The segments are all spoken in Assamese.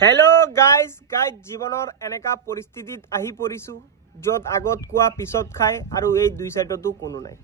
हेलो गाइस जीवनर एनेका परिस्थितित आহি পৰিছো যত আগত কোৱা পিছত খায় আৰু এই দুই সাইডতো কোনো নাই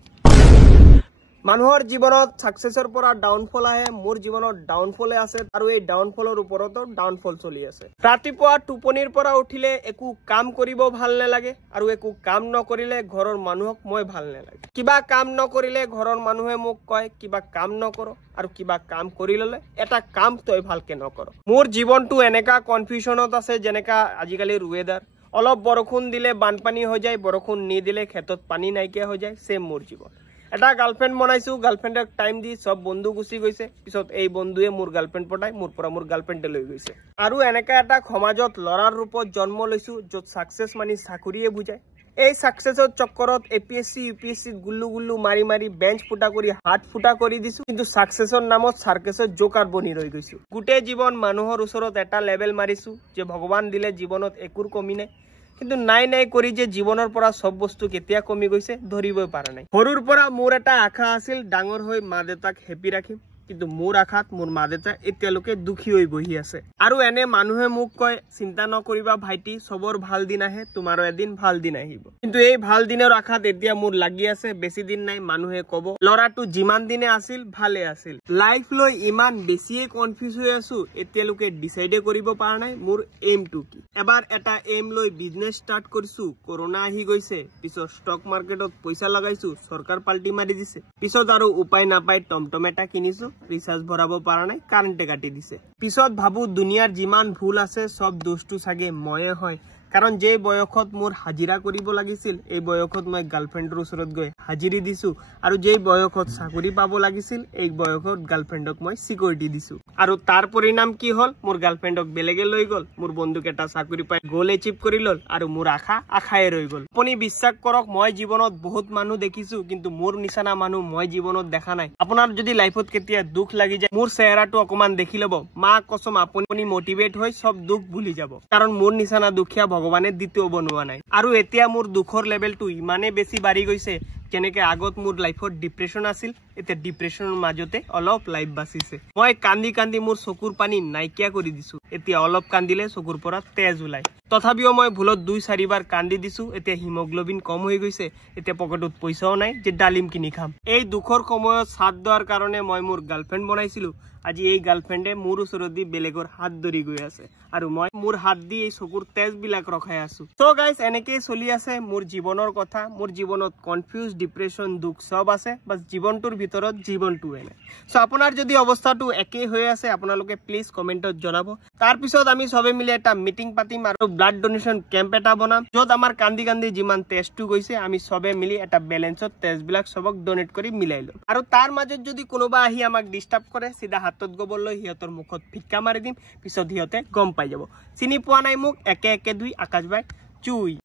মানুহৰ জীৱনত সাকসেসৰ পৰা ডাউনফল আহে মোৰ জীৱনত ডাউনফলে আছে আৰু এই ডাউনফলৰ ওপৰতো ডাউনফল চলি আছে ৰাতিপুৱা টোপনিৰ পৰা উঠিলে একো কাম কৰিব ভাল নালাগে আৰু একো কাম নকৰিলে ঘৰৰ মানুহক মই ভাল নালাগে কিবা কাম নকৰিলে ঘৰৰ মানুহে মোক কয় কিবা কাম নকৰ আৰু কিবা কাম কৰি ললে এটা কাম তই ভালকে নকৰ মোৰ জীৱনটো এনেকা কনফিউজনত আছে যেনেকা আজিকালিৰ ওয়েদাৰ অলপ বৰষুণ দিলে বানপানী হৈ যায় বৰষুণ নিদিলে খেতত পানী নাইকিয়া হৈ যায় সেম মোৰ জীৱন এটা গাৰ্লফ্ৰেন্ড বনাইছো গাৰ্লফ্ৰেন্ডক টাইম দি সব বন্ধু গুছি গৈছে পিছত এই বন্ধুৱে মোৰ গাৰ্লফ্ৰেন্ড পটাই মোৰ পৰা মোৰ গাৰ্লফ্ৰেন্ডে লৈ গৈছে আৰু এনেকা এটা সমাজত লৰাৰ ৰূপত জন্ম লৈছো যত সাকসেস মানি চাকৰিয়ে বুজায় এই সাকসেসৰ চক্কৰত এপিএসসি ইউপিএসসি গুল্লু মাৰি মাৰি বেঞ্চ ফুটা কৰি হাত ফুটা কৰি দিছো কিন্তু সাকসেসৰ নামত সাৰ্কাসৰ জোকাৰ বনি ৰৈ গৈছো গোটেই জীৱন মানুহৰ ওচৰত এটা লেভেল মাৰিছো যে ভগৱান দিলে জীৱনত একুৰ কমি নাই কিন্তু নাই কৰি যে জীৱনৰ পৰা সব বস্তু কেতিয়া কমি গৈছে ধৰিবই পাৰা নাই সৰুৰ পৰা মোৰ এটা আশা আছিল ডাঙৰ হৈ মা দেউতাক হেপি ৰাখিম কিন্তু মোৰ আশাত মোৰ মা দেউতা এতিয়ালৈকে দুখী হৈ বহি আছে আৰু এনে মানুহে মোক কয় চিন্তা নকৰিবা ভাইটি সবৰ ভাল দিন আহে তোমাৰো এদিন ভাল দিন আহিব কিন্তু এই ভাল দিনৰ আশাত এতিয়া মোৰ লাগি আছে বেছি দিন নাই মানুহে কব লৰাটো যিমান দিনে আছিল ভালে আছিল লাইফ লৈ ইমান বেছিয়ে কনফিউজ হৈ আছো এতিয়ালৈকে ডিসাইড কৰিব পৰা নাই মোৰ এইমটো কি এবাৰ এটা এইম লৈ বিজনেস ষ্টাৰ্ট কৰিছো কৰোনা আহি গৈছে পিছত ষ্টক মাৰ্কেটত পইচা লগাইছো সৰকাৰ পাল্টি মাৰি দিছে পিছত আৰু উপায় নাপাই টমটম এটা কিনিছো ৰিচাৰ্জ ভৰাব পৰা নাই কাৰেণ্টে কাটি দিছে পিছত ভাবু দুনিয়াৰ যিমান ভুল আছে সব দোষটো সাগে ময়ে হয় কাৰণ যে বয়সত মোৰ হাজিৰা কৰিব লাগিছিল এই বয়সত মই গাৰ্লফ্ৰেণ্ডৰ ওচৰত গৈ হাজিৰি দিছো আৰু যে বয়সত চাকৰি পাব লাগিছিল এই বয়সত গাৰ্লফ্ৰেণ্ডক মই সিকিউৰিটি দিছো আৰু তাৰ পৰিণাম কি হল মোৰ গাৰ্লফ্ৰেণ্ডক বেলেগে লৈ গল মোৰ বন্ধুক এটা চাকৰি পাই গোল এচিভ কৰি লল আৰু মোৰ আশায়ে ৰৈ গল আপুনি বিশ্বাস কৰক মই জীৱনত বহুত মানুহ দেখিছো কিন্তু মোৰ নিচিনা মানুহ মই জীৱনত দেখা নাই আপোনাৰ যদি লাইফত কেতিয়া দুখ লাগি যায় মোৰ চেহেৰাটো অকমান দেখি লব মা কসম আপুনি মোটিভেট হৈ সব দুখ ভুলি যাব কাৰণ মোৰ নিচিনা দুখীয়া ভগৱানে দিতেও বনোৱা নাই আৰু এতিয়া মোৰ দুখৰ লেভেলটো ইমানে বেছি বাঢ়ি গৈছে কেনেকে আগত মোৰ লাইফত ডিপ্ৰেছন আছিল এতিয়া ডিপ্ৰেছনৰ মাজতে অলপ লাইফ বাচিছে মই কান্দি মোৰ চকুৰ পানী নাইকিয়া কৰি দিছো এতিয়া অলপ কান্দিলে চকুৰ পৰা তেজ ওলাই তথাপিও মই ভুলত 2-4 বাৰ কান্দি দিছো এতিয়া হিমোগ্লোবিন কম হৈ গৈছে এতিয়া পকেটত পইচাও নাই যে ডালিম কিনি খাম এই দুখৰ সময়ত সাথ দিয়াৰ কাৰণে মই মোৰ গাৰ্লফ্ৰেণ্ড বনাইছিলো আজি এই গাৰ্লফ্ৰেণ্ডে মোৰ ওচৰত দি বেলেগৰ হাত ধৰি গৈ আছে আৰু মই মোৰ হাত দি এই চকুৰ তেজ বিলাক ৰখাই আছো তো গাইস এনেকৈ চলি আছে মোৰ জীৱনৰ কথা মোৰ জীৱনত কনফিউজ ডিপ্ৰেছন দুখ সব আছে বাস জীৱনটোৰ ভিতৰত জীৱনটো এনে সো আপোনাৰ যদি অৱস্থাটো একেই হৈ আছে আপোনালোকে প্লিজ কমেন্টত জনাব তাৰ পিছত আমি সবে মিলি এটা মিটিং পাতিম আৰু ব্লাড ডোনেশন কেম্প এটা বনাম যত আমাৰ কান্দি যিমান টেষ্টটো গৈছে আমি সবে মিলি এটা বেলেন্সত টেষ্ট বিলাক সবক ডোনেট কৰি মিলাই লম আৰু তাৰ মাজত যদি কোনোবা আহি আমাক ডিস্টাৰ্ব কৰে সিধা হাতত গবলৈ হিয়তৰ মুখত ফিটকা মাৰি দিম পিছত হিয়তে গম পাই যাব চিনি পোৱা নাই মোক একে দুই আকাশ ভাই চুই